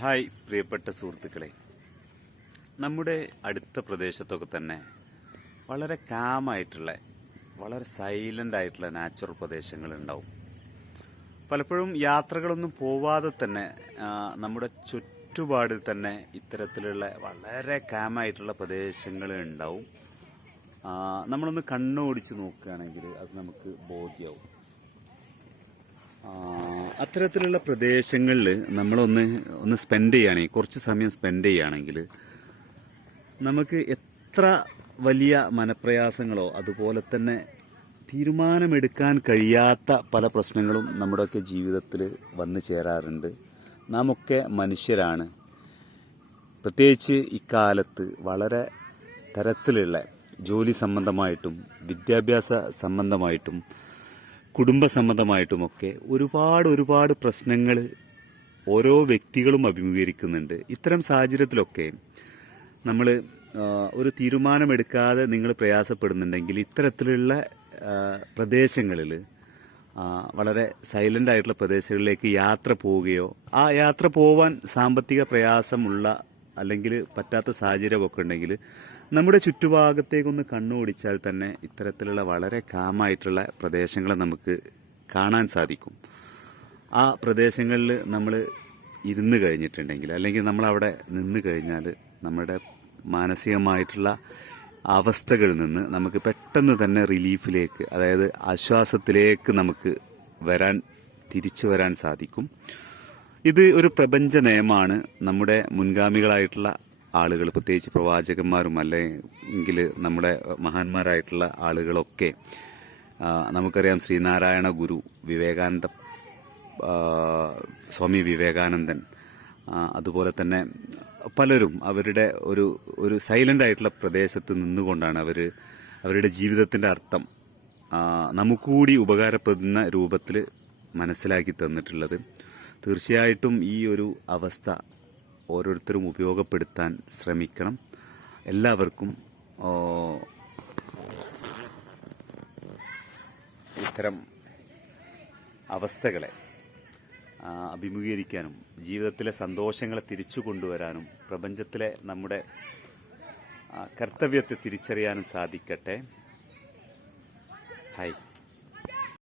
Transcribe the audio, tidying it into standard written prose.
Hi പ്രിയപ്പെട്ട സുഹൃത്തുക്കളെ, നമ്മുടെ അടുത്ത പ്രദേശത്തൊക്കെ തന്നെ വളരെ കാമായിട്ടുള്ള, വളരെ സൈലന്റ് ആയിട്ടുള്ള നാച്ചുറൽ പ്രദേശങ്ങളുണ്ടാവും. പലപ്പോഴും യാത്രകളൊന്നും പോവാതെ തന്നെ നമ്മുടെ ചുറ്റുപാടിൽ തന്നെ ഇത്തരത്തിലുള്ള വളരെ കാമായിട്ടുള്ള പ്രദേശങ്ങൾ ഉണ്ടാവും. നമ്മളൊന്ന് കണ്ണോടിച്ച് നോക്കുകയാണെങ്കിൽ അത് നമുക്ക് ബോധ്യമാവും. അത്തരത്തിലുള്ള പ്രദേശങ്ങളിൽ നമ്മളൊന്ന് സ്പെൻഡ് ചെയ്യുകയാണെങ്കിൽ, കുറച്ച് സമയം സ്പെൻഡ് ചെയ്യുകയാണെങ്കിൽ നമുക്ക് എത്ര വലിയ മനപ്രയാസങ്ങളോ അതുപോലെ തന്നെ തീരുമാനമെടുക്കാൻ കഴിയാത്ത പല പ്രശ്നങ്ങളും നമ്മുടെയൊക്കെ ജീവിതത്തിൽ വന്നു ചേരാറുണ്ട്. നാം ഒക്കെ മനുഷ്യരാണ്. പ്രത്യേകിച്ച് ഇക്കാലത്ത് വളരെ തരത്തിലുള്ള ജോലി സംബന്ധമായിട്ടും വിദ്യാഭ്യാസ സംബന്ധമായിട്ടും കുടുംബ സംബന്ധമായിട്ടുമൊക്കെ ഒരുപാട് പ്രശ്നങ്ങൾ ഓരോ വ്യക്തികളും അഭിമുഖീകരിക്കുന്നുണ്ട്. ഇത്തരം സാഹചര്യത്തിലൊക്കെ നമ്മൾ ഒരു തീരുമാനമെടുക്കാതെ നിങ്ങൾ പ്രയാസപ്പെടുന്നുണ്ടെങ്കിൽ ഇത്തരത്തിലുള്ള പ്രദേശങ്ങളിൽ, വളരെ സൈലന്റ് ആയിട്ടുള്ള പ്രദേശങ്ങളിലേക്ക് യാത്ര പോവുകയോ, ആ യാത്ര പോവാൻ സാമ്പത്തിക പ്രയാസമുള്ള അല്ലെങ്കിൽ പറ്റാത്ത സാഹചര്യമൊക്കെ ഉണ്ടെങ്കിൽ നമ്മുടെ ചുറ്റുഭാഗത്തേക്കൊന്ന് കണ്ണോടിച്ചാൽ തന്നെ ഇത്തരത്തിലുള്ള വളരെ കാമായിട്ടുള്ള പ്രദേശങ്ങളെ നമുക്ക് കാണാൻ സാധിക്കും. ആ പ്രദേശങ്ങളിൽ നമ്മൾ ഇരുന്ന് കഴിഞ്ഞിട്ടുണ്ടെങ്കിൽ, അല്ലെങ്കിൽ നമ്മളവിടെ നിന്ന് കഴിഞ്ഞാൽ നമ്മുടെ മാനസികമായിട്ടുള്ള അവസ്ഥകളിൽ നിന്ന് നമുക്ക് പെട്ടെന്ന് തന്നെ റിലീഫിലേക്ക്, അതായത് ആശ്വാസത്തിലേക്ക് നമുക്ക് തിരിച്ചു വരാൻ സാധിക്കും. ഇത് ഒരു പ്രപഞ്ച നിയമമാണ്. നമ്മുടെ മുൻഗാമികളായിട്ടുള്ള ആളുകൾ, പ്രത്യേകിച്ച് പ്രവാചകന്മാരും അല്ലെങ്കിൽ നമ്മുടെ മഹാന്മാരായിട്ടുള്ള ആളുകളൊക്കെ, നമുക്കറിയാം ശ്രീനാരായണ ഗുരു, സ്വാമി വിവേകാനന്ദൻ, അതുപോലെ തന്നെ പലരും അവരുടെ ഒരു സൈലന്റ് ആയിട്ടുള്ള പ്രദേശത്ത് നിന്നുകൊണ്ടാണ് അവരുടെ ജീവിതത്തിന്റെ അർത്ഥം നമുക്കുകൂടി ഉപകാരപ്പെടുന്ന രൂപത്തിൽ മനസ്സിലാക്കി തന്നിട്ടുള്ളത്. തീർച്ചയായിട്ടും ഈ ഒരു അവസ്ഥ ഓരോരുത്തരും ഉപയോഗപ്പെടുത്താൻ ശ്രമിക്കണം. എല്ലാവർക്കും ഇത്തരം അവസ്ഥകളെ അഭിമുഖീകരിക്കാനും ജീവിതത്തിലെ സന്തോഷങ്ങളെ തിരിച്ചു കൊണ്ടുവരാനും പ്രപഞ്ചത്തിലെ നമ്മുടെ കർത്തവ്യത്തെ തിരിച്ചറിയാനും സാധിക്കട്ടെ. ഹായ്.